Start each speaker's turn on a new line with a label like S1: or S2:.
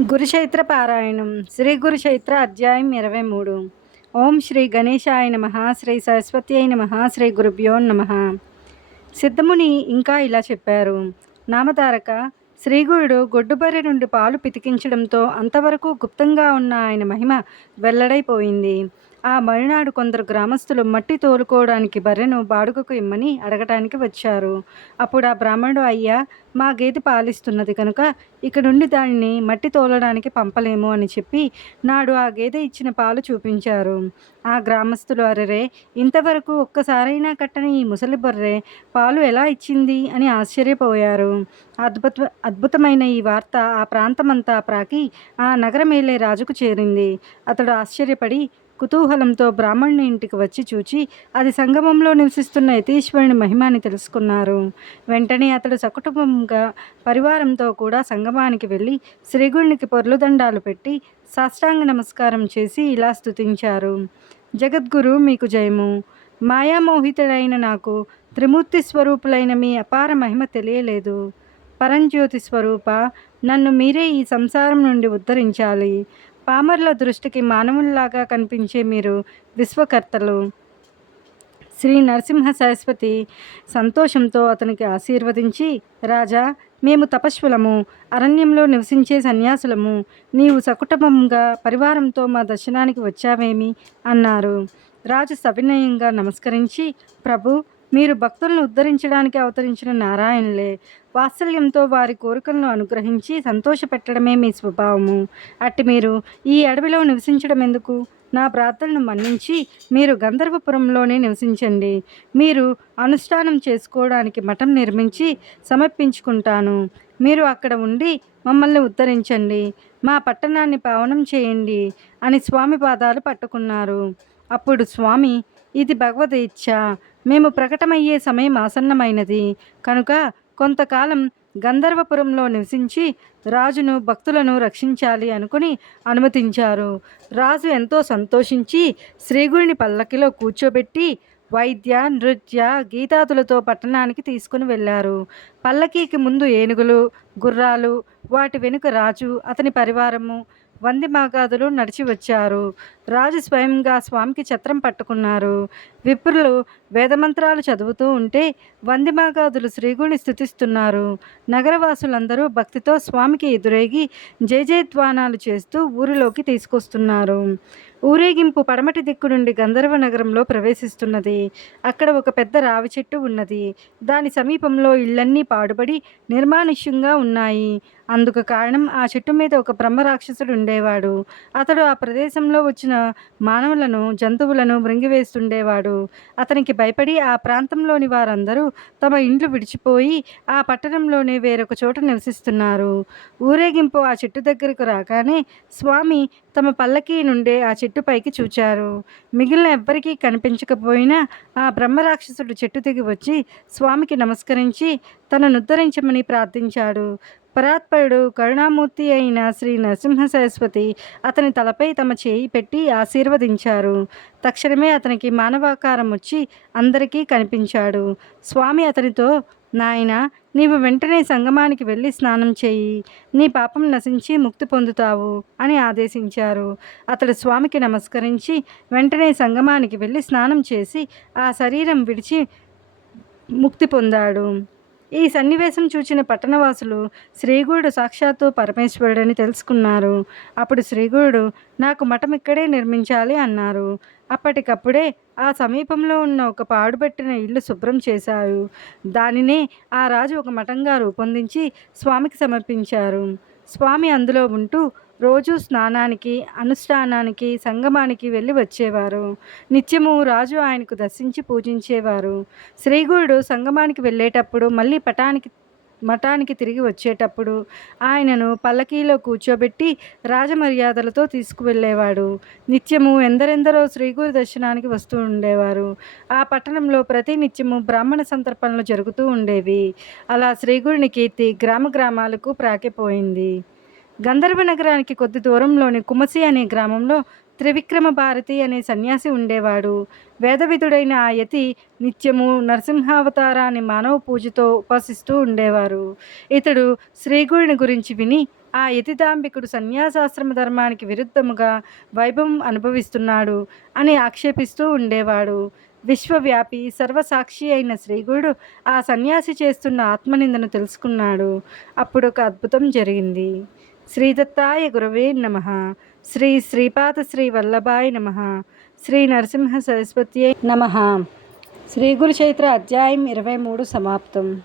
S1: గురుచైత్ర పారాయణం శ్రీ గురుచైత్ర అధ్యాయం ఇరవై మూడు. ఓం శ్రీ గణేశాయ నమ శ్రీ సరస్వతి అయిన నమ శ్రీ గురుభ్యో నమ. సిద్ధముని ఇంకా ఇలా చెప్పారు. నామతారక శ్రీగురుడు గొడ్డుబర్రె నుండి పాలు పితికించడంతో అంతవరకు గుప్తంగా ఉన్న ఆయన మహిమ వెల్లడైపోయింది. ఆ మరునాడు కొందరు గ్రామస్తులు మట్టి తోలుకోవడానికి బర్రెను బాడుగకు ఇమ్మని అడగటానికి వచ్చారు. అప్పుడు ఆ బ్రాహ్మణుడు అయ్యా మా గేదె పాలిస్తున్నది కనుక ఇక్కడుండి దానిని మట్టి తోలడానికి పంపలేము అని చెప్పి నాడు ఆ గేదె ఇచ్చిన పాలు చూపించారు. ఆ గ్రామస్తులు అరెరే ఇంతవరకు ఒక్కసారైనా కట్టని ఈ ముసలి బర్రె పాలు ఎలా ఇచ్చింది? అని ఆశ్చర్యపోయారు. అద్భుత అద్భుతమైన ఈ వార్త ఆ ప్రాంతమంతా ప్రాకి ఆ నగరమేలే రాజుకు చేరింది. అతడు ఆశ్చర్యపడి కుతూహలంతో బ్రాహ్మణుని ఇంటికి వచ్చి చూచి అది సంగమంలో నివసిస్తున్న యతీశ్వరుని మహిమాని తెలుసుకున్నారు. వెంటనే అతడు సకుటుంబంగా పరివారంతో కూడా సంగమానికి వెళ్ళి శ్రీగుడికి పొర్లుదండాలు పెట్టి సాష్టాంగ నమస్కారం చేసి ఇలా స్తుతించారు. జగద్గురు మీకు జయము. మాయామోహితుడైన నాకు త్రిమూర్తి స్వరూపులైన మీ అపార మహిమ తెలియలేదు. పరంజ్యోతి స్వరూప నన్ను మీరే ఈ సంసారం నుండి ఉద్ధరించాలి. పామర్ల దృష్టికి మానవుల్లాగా కనిపించే మీరు విశ్వకర్తలు. శ్రీ నరసింహ సరస్వతి సంతోషంతో అతనికి ఆశీర్వదించి రాజా మేము తపస్సులము అరణ్యంలో నివసించే సన్యాసులము నీవు సకుటుంబంగా పరివారంతో మా దర్శనానికి వచ్చావేమి? అన్నారు. రాజు సవినయంగా నమస్కరించి ప్రభు మీరు భక్తులను ఉద్ధరించడానికి అవతరించిన నారాయణులే వాత్సల్యంతో వారి కోరికలను అనుగ్రహించి సంతోషపెట్టడమే మీ స్వభావము. అట్టి మీరు ఈ అడవిలో నివసించడం ఎందుకు? నా ప్రార్థనను మన్నించి మీరు గంధర్వపురంలోనే నివసించండి. మీరు అనుష్ఠానం చేసుకోవడానికి మఠం నిర్మించి సమర్పించుకుంటాను. మీరు అక్కడ ఉండి మమ్మల్ని ఉద్ధరించండి. మా పట్టణాన్ని పావనం చేయండి అని స్వామి పాదాలు పట్టుకున్నారు. అప్పుడు స్వామి ఇది భగవద్ ఇచ్ఛ మేము ప్రకటమయ్యే సమయం ఆసన్నమైనది. కనుక కొంతకాలం గంధర్వపురంలో నివసించి రాజును భక్తులను రక్షించాలి అనుకుని అనుమతించారు. రాజు ఎంతో సంతోషించి శ్రీగుడిని పల్లకిలో కూర్చోబెట్టి వైద్య నృత్య గీతాదులతో పట్టణానికి తీసుకుని వెళ్ళారు. పల్లకీకి ముందు ఏనుగులు గుర్రాలు వాటి వెనుక రాజు అతని పరివారము వంది మాగాదులు నడిచి వచ్చారు. రాజు స్వయంగా స్వామికి ఛత్రం పట్టుకున్నారు. విప్రులు వేదమంత్రాలు చదువుతూ ఉంటే వంది మాగాదులు శ్రీగుణి స్థుతిస్తున్నారు నగరవాసులందరూ భక్తితో స్వామికి ఎదురేగి జయజయధ్వానాలు చేస్తూ ఊరిలోకి తీసుకొస్తున్నారు. ఊరేగింపు పడమటి దిక్కు నుండి గంధర్వ నగరంలో ప్రవేశిస్తున్నది. అక్కడ ఒక పెద్ద రావి చెట్టు ఉన్నది. దాని సమీపంలో ఇళ్ళన్నీ పాడుబడి నిర్మానుష్యంగా ఉన్నాయి. అందుకు కారణం ఆ చెట్టు మీద ఒక బ్రహ్మ రాక్షసుడు ఉండేవాడు. అతడు ఆ ప్రదేశంలో వచ్చిన మానవులను జంతువులను మృంగివేస్తుండేవాడు. అతనికి భయపడి ఆ ప్రాంతంలోని వారందరూ తమ ఇండ్లు విడిచిపోయి ఆ పట్టణంలోనే వేరొక చోట నివసిస్తున్నారు. ఊరేగింపు ఆ చెట్టు దగ్గరకు రాగానే స్వామి తమ పల్లకి నుండే ఆ చెట్టు పైకి చూచారు. మిగిలిన ఎవ్వరికీ కనిపించకపోయినా ఆ బ్రహ్మరాక్షసుడు చెట్టు దిగి వచ్చి స్వామికి నమస్కరించి తనను ఉద్ధరించమని ప్రార్థించాడు. పరాత్పరుడు కరుణామూర్తి అయిన శ్రీ నరసింహ సరస్వతి అతని తలపై తమ చేయి పెట్టి ఆశీర్వదించారు. తక్షణమే అతనికి మానవాకారం వచ్చి అందరికీ కనిపించాడు. స్వామి అతనితో నాయన నీవు వెంటనే సంగమానికి వెళ్ళి స్నానం చేయి. నీ పాపం నశించి ముక్తి పొందుతావు అని ఆదేశించారు. అతడు స్వామికి నమస్కరించి వెంటనే సంగమానికి వెళ్ళి స్నానం చేసి ఆ శరీరం విడిచి ముక్తి పొందాడు. ఈ సన్నివేశం చూచిన పట్టణవాసులు శ్రీగుడు సాక్షాత్తు పరమేశ్వరుడని తెలుసుకున్నారు. అప్పుడు శ్రీగుడు నాకు మఠం ఇక్కడే నిర్మించాలి అన్నారు. అప్పటికప్పుడే ఆ సమీపంలో ఉన్న ఒక పాడుపెట్టిన ఇల్లు శుభ్రం చేశారు. దానినే ఆ రాజు ఒక మఠంగా రూపొందించి స్వామికి సమర్పించారు. స్వామి అందులో ఉంటూ రోజు స్నానానికి అనుష్ఠానానికి సంగమానికి వెళ్ళి వచ్చేవారు. నిత్యము రాజు ఆయనకు దర్శించి పూజించేవారు. శ్రీగురుడు సంగమానికి వెళ్ళేటప్పుడు మళ్ళీ పటానికి మఠానికి తిరిగి వచ్చేటప్పుడు ఆయనను పల్లకీలో కూర్చోబెట్టి రాజమర్యాదలతో తీసుకువెళ్ళేవాడు. నిత్యము ఎందరెందరో శ్రీగురు దర్శనానికి వస్తూ ఉండేవారు. ఆ పట్టణంలో ప్రతి నిత్యము బ్రాహ్మణ సంతర్పణలు జరుగుతూ ఉండేవి. అలా శ్రీగురుని కీర్తి గ్రామ గ్రామాలకు ప్రాకిపోయింది గంధర్వ నగరానికి కొద్ది దూరంలోని కుమసి అనే గ్రామంలో త్రివిక్రమ భారతి అనే సన్యాసి ఉండేవాడు. వేదవిధుడైన ఆ యతి నిత్యము నరసింహావతారాన్ని మానవ పూజతో ఉపాసిస్తూ ఉండేవారు. ఇతడు శ్రీగుడిని గురించి విని ఆ యతిదాంబికుడు సన్యాసాశ్రమ ధర్మానికి విరుద్ధముగా వైభవం అనుభవిస్తున్నాడు అని ఆక్షేపిస్తూ ఉండేవాడు. విశ్వవ్యాపి సర్వసాక్షి అయిన శ్రీగుడు ఆ సన్యాసి చేస్తున్న ఆత్మనిందను తెలుసుకున్నాడు. అప్పుడు ఒక అద్భుతం జరిగింది. శ్రీదత్తాయ గురవే నమ. శ్రీ శ్రీపాద శ్రీ వల్లభాయ నమ. శ్రీ నరసింహ సరస్వతి నమ. శ్రీ గురు చైత్ర అధ్యాయం ఇరవై మూడు సమాప్తం.